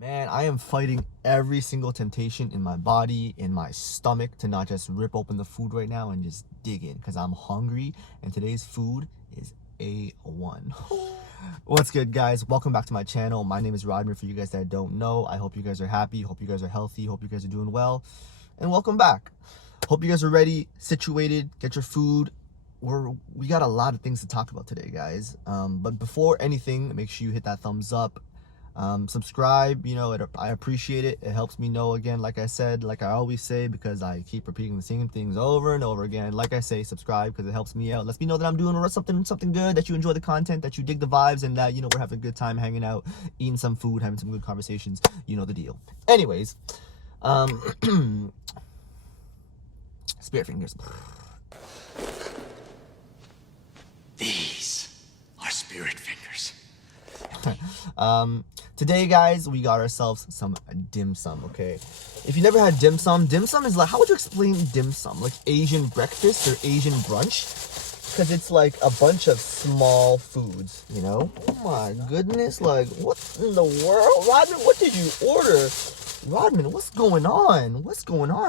Man, I am fighting every single temptation in my body, in my stomach, to not just rip open the food right now and just dig in, because I'm hungry and today's food is A1. What's good, guys? Welcome back to my channel. My name is Rodman. For you guys that don't know, I hope you guys are happy, hope you guys are healthy, hope you guys are doing well, and welcome back. Hope you guys are ready, situated, get your food. We got a lot of things to talk about today, guys. But before anything, make sure you hit that thumbs up. Subscribe, I appreciate it. It helps me know, again, like I said, like I always say, because I keep repeating the same things over and over again. Like I say, subscribe, because it helps me out, lets me know that I'm doing something good, that you enjoy the content, that you dig the vibes, and that, we're having a good time hanging out, eating some food, having some good conversations. You know the deal. Anyways, spirit fingers. These are spirit fingers. Today, guys, we got ourselves some dim sum. Okay, if you never had dim sum is like, how would you explain dim sum? Like Asian breakfast or Asian brunch? Because it's like a bunch of small foods, oh my goodness, like what in the world? Rodman, what did you order? Rodman, what's going on,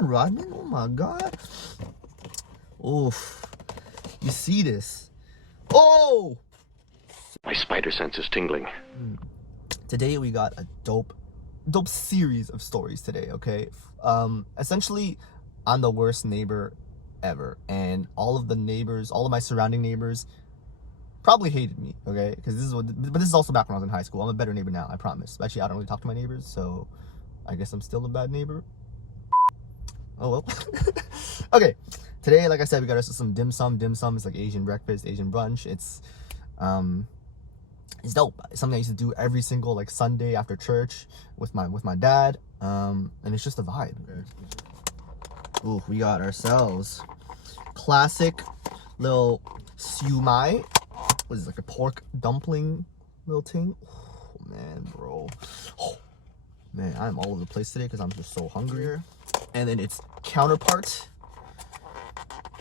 Rodman? Oh my god. Oof, you see this? Oh, My spider sense is tingling. Today we got a dope series of stories today, okay? Essentially, I'm the worst neighbor ever, and all of my surrounding neighbors probably hated me, okay? Because this is also back when I was in high school. I'm a better neighbor now, I promise. Actually, I don't really talk to my neighbors, so I guess I'm still a bad neighbor. Oh well. Okay, today, like I said, we got ourselves some dim sum. Dim sum is like Asian breakfast, Asian brunch. It's dope. It's something I used to do every single like Sunday after church with my dad, and it's just a vibe. Ooh, we got ourselves classic little siu mai. What is it, like a pork dumpling little thing? Oh man, bro. Oh, man, I'm all over the place today because I'm just so hungry. And then its counterpart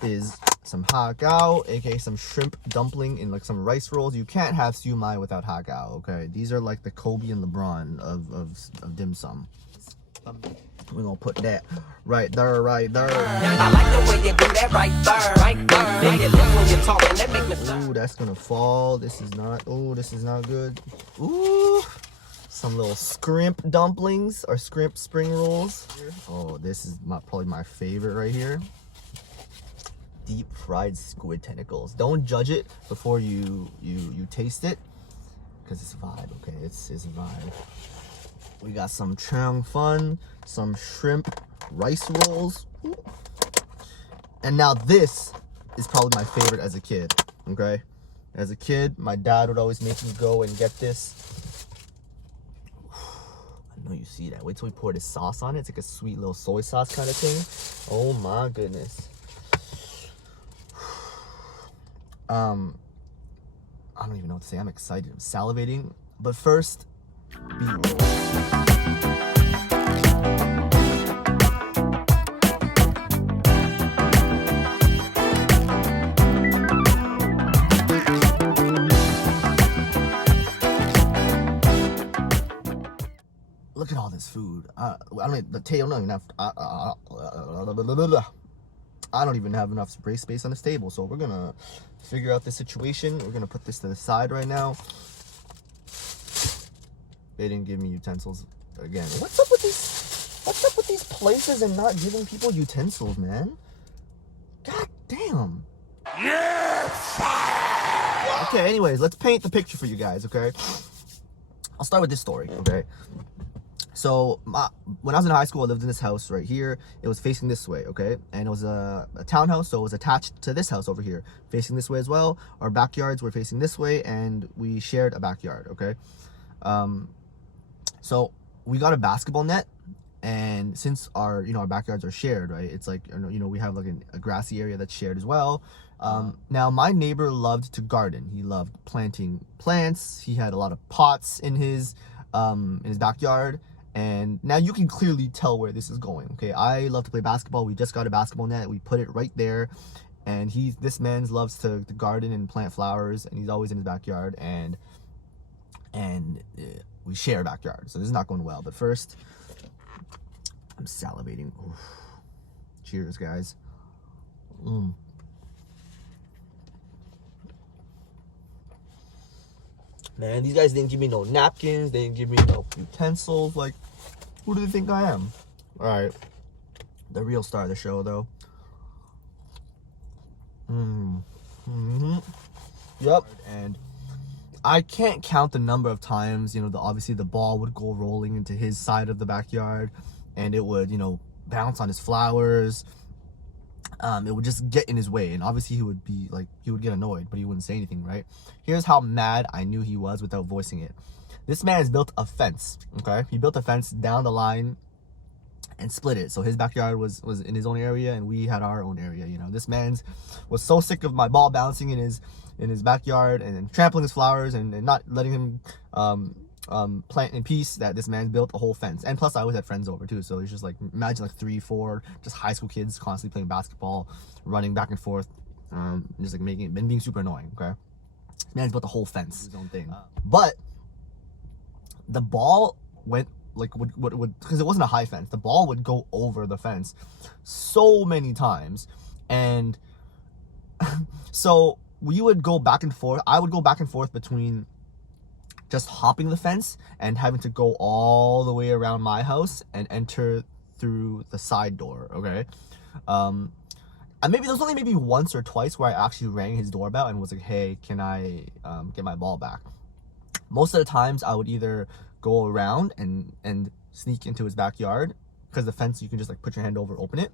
is some ha gao, aka some shrimp dumpling in like some rice rolls. You can't have siu mai without ha gao, okay? These are like the Kobe and LeBron of dim sum. We're gonna put that right there. I like the way you do that right there. Ooh, that's gonna fall. This is not good. Ooh, some little scrimp dumplings or scrimp spring rolls. Oh, this is probably my favorite right here. Deep fried squid tentacles. Don't judge it before you taste it, because it's a vibe. Okay, it's a vibe. We got some chung fun, some shrimp rice rolls. Ooh. And now this is probably my favorite as a kid. Okay, as a kid, my dad would always make me go and get this. I know you see that. Wait till we pour this sauce on it. It's like a sweet little soy sauce kind of thing. Oh my goodness. I don't even know what to say. I'm excited. I'm salivating. But first, B-roll. Look at all this food. I don't even have enough space on this table, so we're gonna figure out the situation. We're gonna put this to the side right now. They didn't give me utensils again. What's up with these places and not giving people utensils, man? God damn. Yes! Okay, anyways, let's paint the picture for you guys, okay? I'll start with this story, okay? So when I was in high school, I lived in this house right here. It was facing this way, okay? And it was a townhouse, so it was attached to this house over here, facing this way as well. Our backyards were facing this way, and we shared a backyard, okay? So we got a basketball net, and since our backyards are shared, right? It's like, we have like a grassy area that's shared as well. Now my neighbor loved to garden. He loved planting plants. He had a lot of pots in his backyard. And now you can clearly tell where this is going, okay? I love to play basketball. We just got a basketball net. We put it right there. And this man loves to garden and plant flowers. And he's always in his backyard. And we share a backyard, so this is not going well. But first, I'm salivating. Oof. Cheers, guys. Man, these guys didn't give me no napkins. They didn't give me no utensils. Like, who do they think I am? All right, the real star of the show, though. Yep. And I can't count the number of times, you know, obviously the ball would go rolling into his side of the backyard, and it would, you know, bounce on his flowers. It would just get in his way, and obviously he would get annoyed, but he wouldn't say anything, right? Here's how mad I knew he was without voicing it. This man has built a fence, okay? He built a fence down the line and split it. So his backyard was in his own area, and we had our own area, you know. This man's was so sick of my ball bouncing in his backyard and trampling his flowers and not letting him plant in peace, that this man built a whole fence. And plus I always had friends over too, so it's just like, imagine like 3-4 just high school kids constantly playing basketball, running back and forth, just like being super annoying. Okay, this man's built a whole fence, his own thing. But the ball went like would because it wasn't a high fence, the ball would go over the fence so many times, and so we would go back and forth. I would go back and forth between just hopping the fence and having to go all the way around my house and enter through the side door. Okay, and maybe there was only maybe once or twice where I actually rang his doorbell and was like, hey, can I get my ball back? Most of the times I would either go around and sneak into his backyard, because the fence you can just like put your hand over, open it,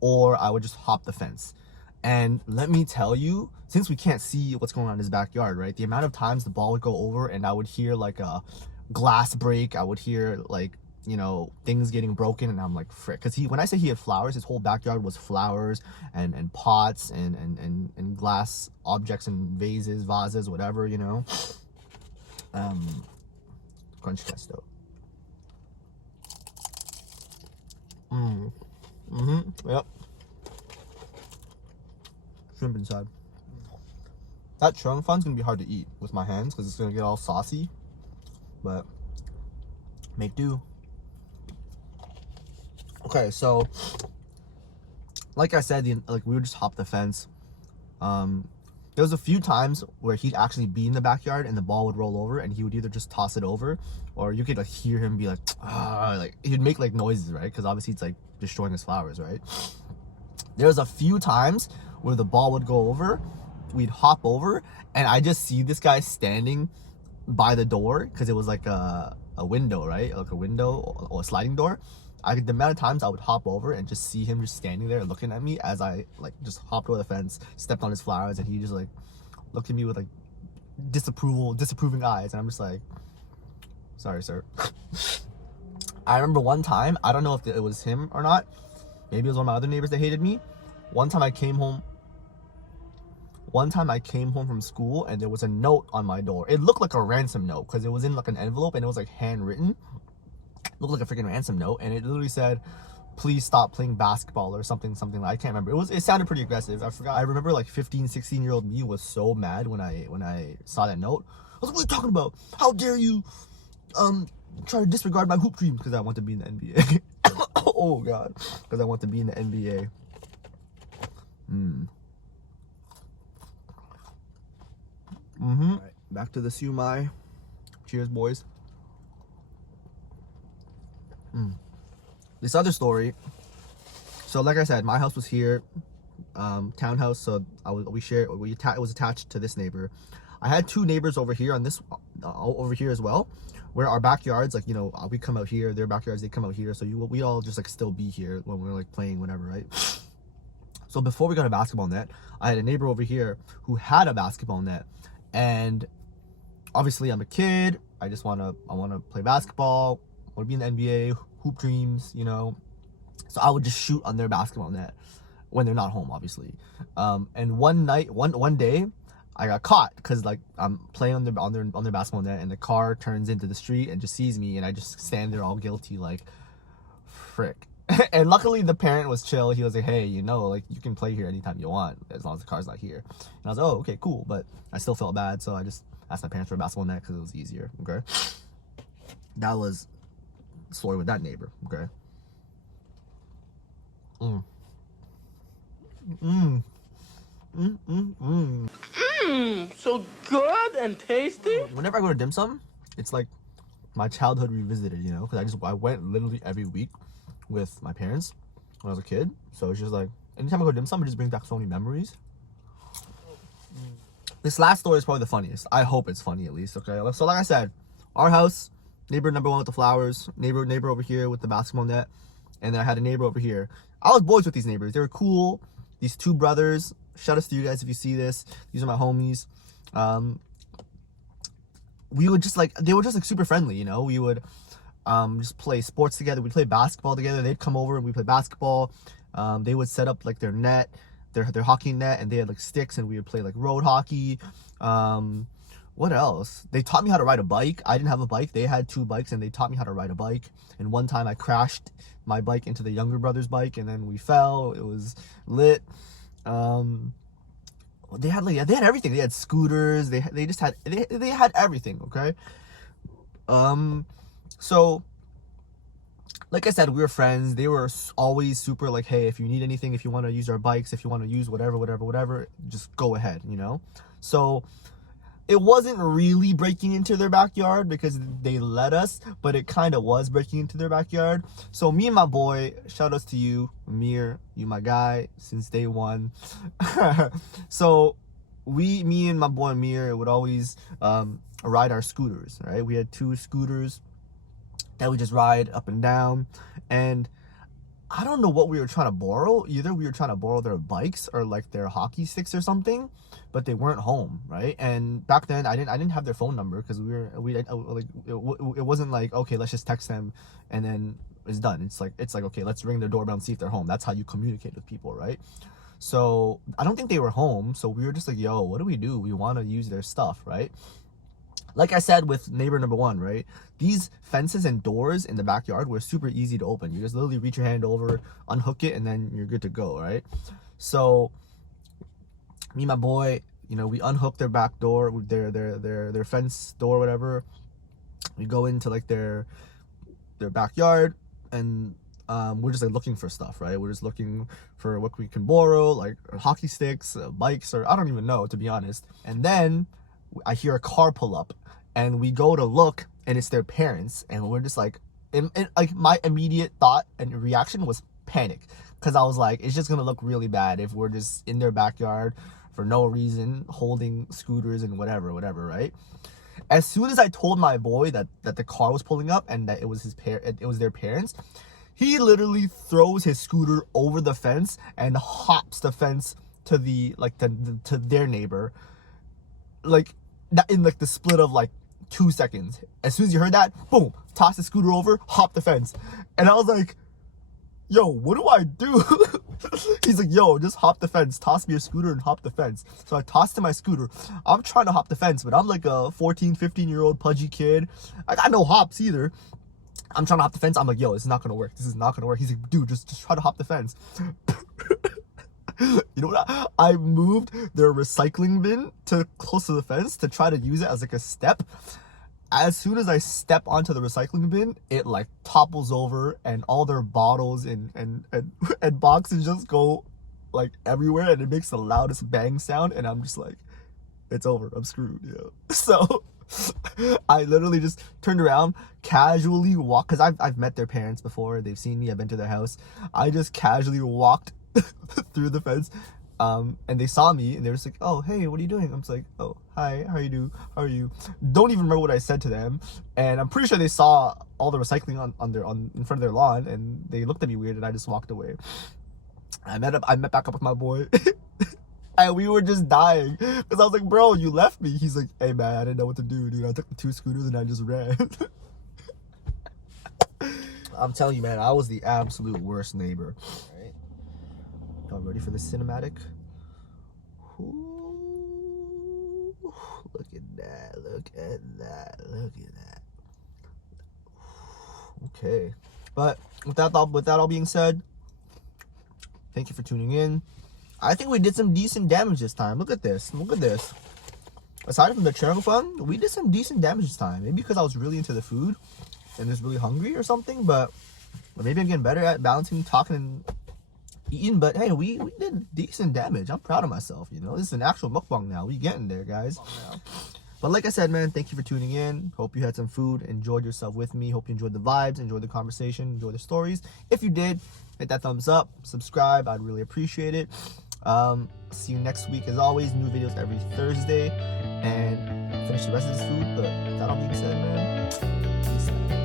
or I would just hop the fence. And let me tell you, since we can't see what's going on in his backyard, right, the amount of times the ball would go over and I would hear like a glass break, I would hear like, you know, things getting broken, and I'm like, frick, because when I say he had flowers, his whole backyard was flowers and pots and glass objects and vases, whatever, you know. Crunch test though. Yep. Shrimp inside. That chung fun's gonna be hard to eat with my hands because it's gonna get all saucy, but make do. Okay, so like I said, like we would just hop the fence. There was a few times where he'd actually be in the backyard and the ball would roll over, and he would either just toss it over, or you could like hear him be like, ah, like he'd make like noises, right? Because obviously it's like destroying his flowers, right? There was a few times where the ball would go over, we'd hop over, and I just see this guy standing by the door, because it was like a window, right? Like a window or a sliding door. The amount of times I would hop over and just see him just standing there looking at me as I like just hopped over the fence, stepped on his flowers, and he just like looked at me with like disapproving eyes, and I'm just like, sorry, sir. I remember one time, I don't know if it was him or not, maybe it was one of my other neighbors that hated me. One time I came home from school, and there was a note on my door. It looked like a ransom note because it was in like an envelope, and it was like handwritten. It looked like a freaking ransom note, and it literally said, please stop playing basketball or something. I can't remember. It sounded pretty aggressive. I forgot. I remember like 15-16-year-old me was so mad when I saw that note. I was like, what are you talking about? How dare you try to disregard my hoop dream, because I want to be in the NBA. Oh god, because I want to be in the NBA. All right, back to the siumai. Cheers, boys. This other story. So like I said, my house was here, townhouse. So it was attached to this neighbor. I had two neighbors over here on this, over here as well, where our backyards, like, you know, we come out here, their backyards, they come out here. So we all just like still be here when we're like playing whatever, right? So before we got a basketball net, I had a neighbor over here who had a basketball net, and obviously I'm a kid. I want to play basketball. I want to be in the NBA, hoop dreams, you know. So I would just shoot on their basketball net when they're not home, obviously. And one day, I got caught because like I'm playing on their basketball net, and the car turns into the street and just sees me, and I just stand there all guilty, like, frick. And luckily the parent was chill. He was like, hey, you know, like, you can play here anytime you want as long as the car's not here. And I was like, oh, okay, cool. But I still felt bad, so I just asked my parents for a basketball net because it was easier. Okay. that was the story with that neighbor. Okay. So good and tasty. Whenever I go to dim sum, it's like my childhood revisited, you know, because I went literally every week with my parents when I was a kid. So it's just like anytime I go to dim sum, it just brings back so many memories. This last story is probably the funniest. I hope it's funny at least. Okay, so like I said, our house, neighbor number 1 with the flowers, neighbor over here with the basketball net, and then I had a neighbor over here. I was boys with these neighbors. They were cool. These 2 brothers. Shout out to you guys if you see this. These are my homies. We would just like, they were just like super friendly, you know. We would just play sports together. We'd play basketball together. They'd come over and we'd play basketball. They would set up like their net, their hockey net, and they had like sticks, and we would play like road hockey. What else? They taught me how to ride a bike. I didn't have a bike. They had 2 bikes, and they taught me how to ride a bike. And one time I crashed my bike into the younger brother's bike, and then we fell. It was lit. They had everything. They had scooters. They had everything. Okay. So like I said, we were friends. They were always super like, hey, if you need anything, if you want to use our bikes, if you want to use whatever, just go ahead, you know? So it wasn't really breaking into their backyard because they let us, but it kind of was breaking into their backyard. So me and my boy, shout outs to you, Amir, you my guy since day 1. So me and my boy Amir would always ride our scooters, right? We had 2 scooters that we just ride up and down, and I don't know what we were trying to borrow. Either we were trying to borrow their bikes or like their hockey sticks or something, but they weren't home, right? And back then I didn't have their phone number because it wasn't like, okay, let's just text them and then it's done. It's like okay, let's ring their doorbell and see if they're home. That's how you communicate with people, right? So I don't think they were home, so we were just like, yo, what do? We want to use their stuff, right? Like I said with neighbor number 1, right? These fences and doors in the backyard were super easy to open. You just literally reach your hand over, unhook it, and then you're good to go, right? So me and my boy, you know, we unhook their back door, their fence door, whatever. We go into like their backyard, and we're just like looking for stuff, right? We're just looking for what we can borrow, like hockey sticks, bikes, or I don't even know, to be honest. And then I hear a car pull up, and we go to look, and it's their parents, and we're just like, like my immediate thought and reaction was panic, because I was like, it's just gonna look really bad if we're just in their backyard for no reason, holding scooters and whatever, right? As soon as I told my boy that the car was pulling up and that it was their parents, he literally throws his scooter over the fence and hops the fence to to their neighbor, like in like the split of like 2 seconds. As soon as you heard that, boom, toss the scooter over, hop the fence. And I was like, yo, what do I do? He's like, yo, just hop the fence, toss me your scooter and hop the fence. So I tossed him my scooter. I'm trying to hop the fence, but I'm like a 15-year-old pudgy kid. I got no hops either. I'm trying to hop the fence. I'm like, yo, this is not gonna work. This is not gonna work. He's like, dude, just try to hop the fence. You know what? I moved their recycling bin to close to the fence to try to use it as like a step. As soon as I step onto the recycling bin, it like topples over, and all their bottles and boxes just go like everywhere, and it makes the loudest bang sound, and I'm just like, it's over. I'm screwed, yo. So I literally just turned around, casually walked, because I've met their parents before. They've seen me. I've been to their house. I just casually walked through the fence, and they saw me, and they were just like, oh, hey, what are you doing? I'm just like, oh, hi, how are you? Don't even remember what I said to them, and I'm pretty sure they saw all the recycling in front of their lawn, and they looked at me weird, and I just walked away. I met back up with my boy, and we were just dying, because I was like, bro, you left me. He's like, hey, man, I didn't know what to do, dude. I took the 2 scooters, and I just ran. I'm telling you, man, I was the absolute worst neighbor. Y'all ready for the cinematic? Ooh, look at that, look at that, look at that. Okay, but with that all being said, thank you for tuning in. I think we did some decent damage this time. Look at this, look at this. Aside from the channel fun, we did some decent damage this time. Maybe because I was really into the food. and just really hungry or something. But maybe I'm getting better at balancing talking and eating. But hey, we did decent damage. I'm proud of myself. You know, this is an actual mukbang now. We getting there, guys. But like I said, man, thank you for tuning in. Hope you had some food, enjoyed yourself with me. Hope you enjoyed the vibes, enjoyed the conversation, enjoyed the stories. If you did, hit that thumbs up, subscribe. I'd really appreciate it. See you next week. As always, new videos every Thursday. And finish the rest of this food. But that all being said, man, peace out.